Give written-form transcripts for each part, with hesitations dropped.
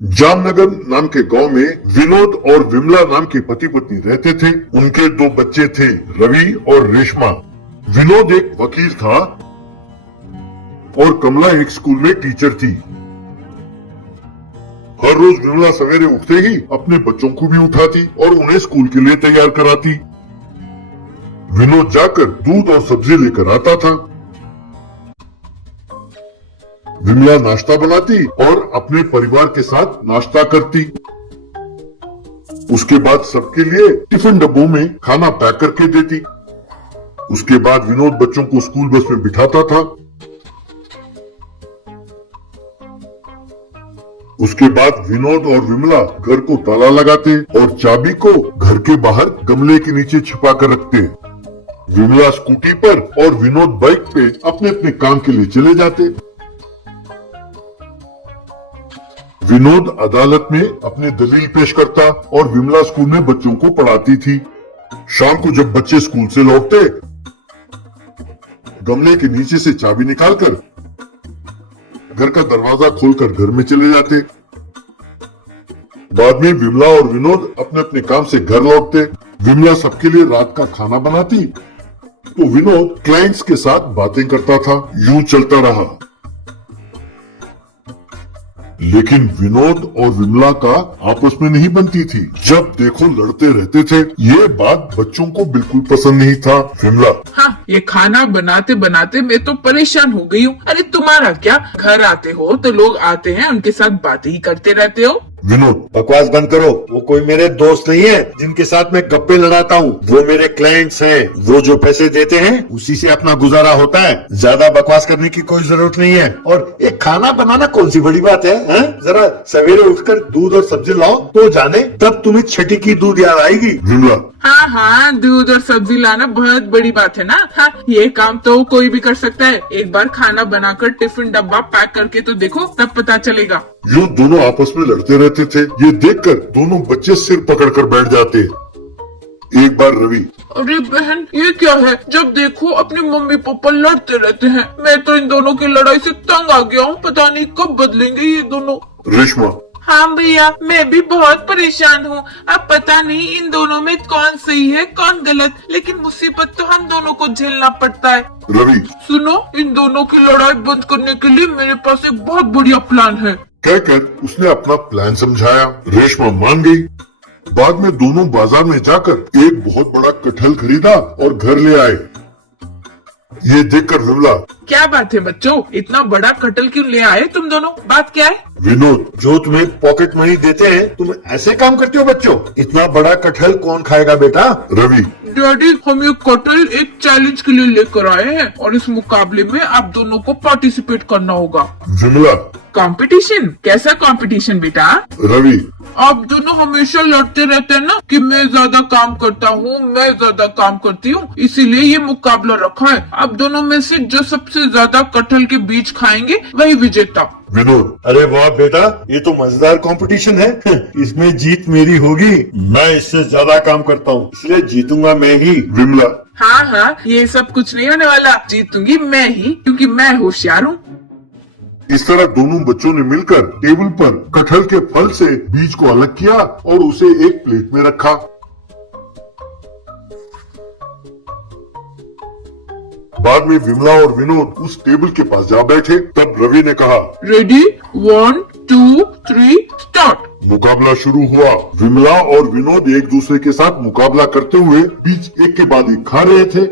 जामनगर नाम के गांव में विनोद और विमला नाम के पति पत्नी रहते थे। उनके दो बच्चे थे, रवि और रेशमा। विनोद एक वकील था और कमला एक स्कूल में टीचर थी। हर रोज विमला सवेरे उठते ही अपने बच्चों को भी उठाती और उन्हें स्कूल के लिए तैयार कराती। विनोद जाकर दूध और सब्जी लेकर आता था। विमला नाश्ता बनाती और अपने परिवार के साथ नाश्ता करती। उसके बाद सबके लिए टिफिन डब्बों में खाना पैक करके देती। उसके बाद विनोद बच्चों को स्कूल बस में बिठाता था। उसके बाद विनोद और विमला घर को ताला लगाते और चाबी को घर के बाहर गमले के नीचे छिपा कर रखते। विमला स्कूटी पर और विनोद बाइक पे अपने अपने काम के लिए चले जाते। विनोद अदालत में अपनी दलील पेश करता और विमला स्कूल में बच्चों को पढ़ाती थी। शाम को जब बच्चे स्कूल से लौटते, गमले के नीचे से चाबी निकालकर घर का दरवाजा खोलकर घर में चले जाते। बाद में विमला और विनोद अपने अपने काम से घर लौटते। विमला सबके लिए रात का खाना बनाती तो विनोद क्लाइंट्स के साथ बातें करता था। यूं चलता रहा। लेकिन विनोद और विमला का आपस में नहीं बनती थी। जब देखो लड़ते रहते थे। ये बात बच्चों को बिल्कुल पसंद नहीं था। विमला, हाँ, ये खाना बनाते बनाते मैं तो परेशान हो गई हूँ। अरे तुम्हारा क्या, घर आते हो तो लोग आते हैं, उनके साथ बातें ही करते रहते हो। विनोद, बकवास बंद करो। वो कोई मेरे दोस्त नहीं है जिनके साथ मैं गप्पे लड़ाता हूँ। वो मेरे क्लाइंट्स हैं। वो जो पैसे देते हैं उसी से अपना गुजारा होता है। ज्यादा बकवास करने की कोई जरूरत नहीं है। और ये खाना बनाना कौन सी बड़ी बात है, हैं? जरा सवेरे उठकर दूध और सब्जी लाओ तो जाने, तब तुम्हें छठी की दूध याद आएगी। विमला, हाँ हाँ, दूध और सब्जी लाना बहुत बड़ी बात है ना। हाँ, ये काम तो कोई भी कर सकता है। एक बार खाना बनाकर टिफिन डब्बा पैक करके तो देखो, तब पता चलेगा। यूं दोनों आपस में लड़ते रहते थे। ये देखकर दोनों बच्चे सिर पकड़कर बैठ जाते। एक बार रवि, अरे बहन, ये क्या है? जब देखो अपने मम्मी पापा लड़ते रहते हैं। मैं तो इन दोनों की लड़ाई से तंग आ गया हूँ। पता नहीं कब बदलेंगे ये दोनों। रेशमा, हाँ भैया, मैं भी बहुत परेशान हूँ। अब पता नहीं इन दोनों में कौन सही है कौन गलत, लेकिन मुसीबत तो हम दोनों को झेलना पड़ता है। रवि, सुनो, इन दोनों की लड़ाई बंद करने के लिए मेरे पास एक बहुत बढ़िया प्लान है। कहकर उसने अपना प्लान समझाया। रेशमा मान गई। बाद में दोनों बाजार में जाकर एक बहुत बड़ा कटहल खरीदा और घर ले आए। ये देखकर विमला, क्या बात है बच्चों, इतना बड़ा कटहल क्यों ले आए तुम दोनों? बात क्या है? विनोद, जो तुम्हें पॉकेट मनी देते हैं तुम ऐसे काम करते हो बच्चों? इतना बड़ा कटहल कौन खाएगा बेटा? रवि, डैडी, हम ये कटहल एक चैलेंज के लिए लेकर आए हैं और इस मुकाबले में आप दोनों को पार्टिसिपेट करना होगा। विमला, कंपटीशन? कैसा कंपटीशन बेटा? रवि, आप दोनों हमेशा लड़ते रहते हैं ना कि मैं ज्यादा काम करता हूँ, मैं ज्यादा काम करती हूँ, इसीलिए ये मुकाबला रखा है। आप दोनों में से जो सबसे ज्यादा कटहल के बीज खाएंगे वही विजेता। विनोद, अरे वाह बेटा, ये तो मजेदार कंपटीशन है। इसमें जीत मेरी होगी। मैं इससे ज्यादा काम करता हूँ, इसलिए जीतूंगा मैं ही। विमला, हाँ हाँ, ये सब कुछ नहीं होने वाला। जीतूंगी मैं ही, क्योंकि मैं होशियार हूँ। इस तरह दोनों बच्चों ने मिलकर टेबल पर कटहल के फल से बीज को अलग किया और उसे एक प्लेट में रखा। बाद में विमला और विनोद उस टेबल के पास जा बैठे। तब रवि ने कहा, रेडी, 1 2 3 स्टार्ट। मुकाबला शुरू हुआ। विमला और विनोद एक दूसरे के साथ मुकाबला करते हुए बीज एक के बाद एक खा रहे थे।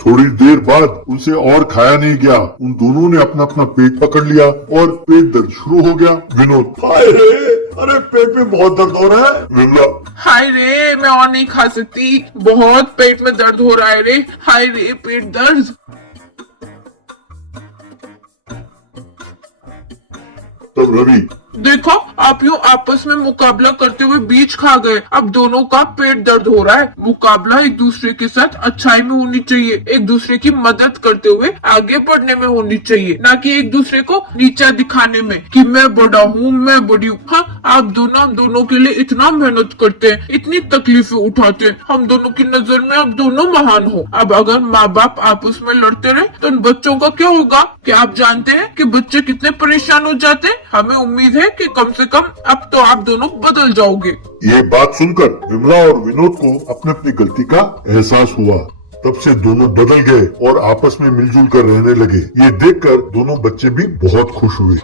थोड़ी देर बाद उनसे और खाया नहीं गया। उन दोनों ने अपना अपना पेट पकड़ लिया और पेट दर्द शुरू हो गया। विनोद, हाय रे, अरे पेट में बहुत दर्द हो रहा है। विमला, हाय रे, मैं और नहीं खा सकती, बहुत पेट में दर्द हो रहा है रे। हाय रे, पेट दर्द। तब रवि, देखो, आप यूँ आपस में मुकाबला करते हुए बीज खा गए। अब दोनों का पेट दर्द हो रहा है। मुकाबला एक दूसरे के साथ अच्छाई में होनी चाहिए, एक दूसरे की मदद करते हुए आगे बढ़ने में होनी चाहिए, ना कि एक दूसरे को नीचा दिखाने में कि मैं बड़ा हूँ, मैं बड़ी हूँ। हाँ, आप दोनों हम दोनों के लिए इतना मेहनत करते हैं, इतनी तकलीफें उठाते हैं, हम दोनों की नजर में आप दोनों महान हो। अब अगर माँ बाप आपस में लड़ते रहे तो उन बच्चों का क्या होगा? क्या आप जानते हैं कि बच्चे कितने परेशान हो जाते हैं? हमें उम्मीद है कि कम से कम अब तो आप दोनों बदल जाओगे। ये बात सुनकर विमला और विनोद को अपनी अपनी गलती का एहसास हुआ। तब से दोनों बदल गए और आपस में मिलजुल कर रहने लगे। ये देखकर दोनों बच्चे भी बहुत खुश हुए।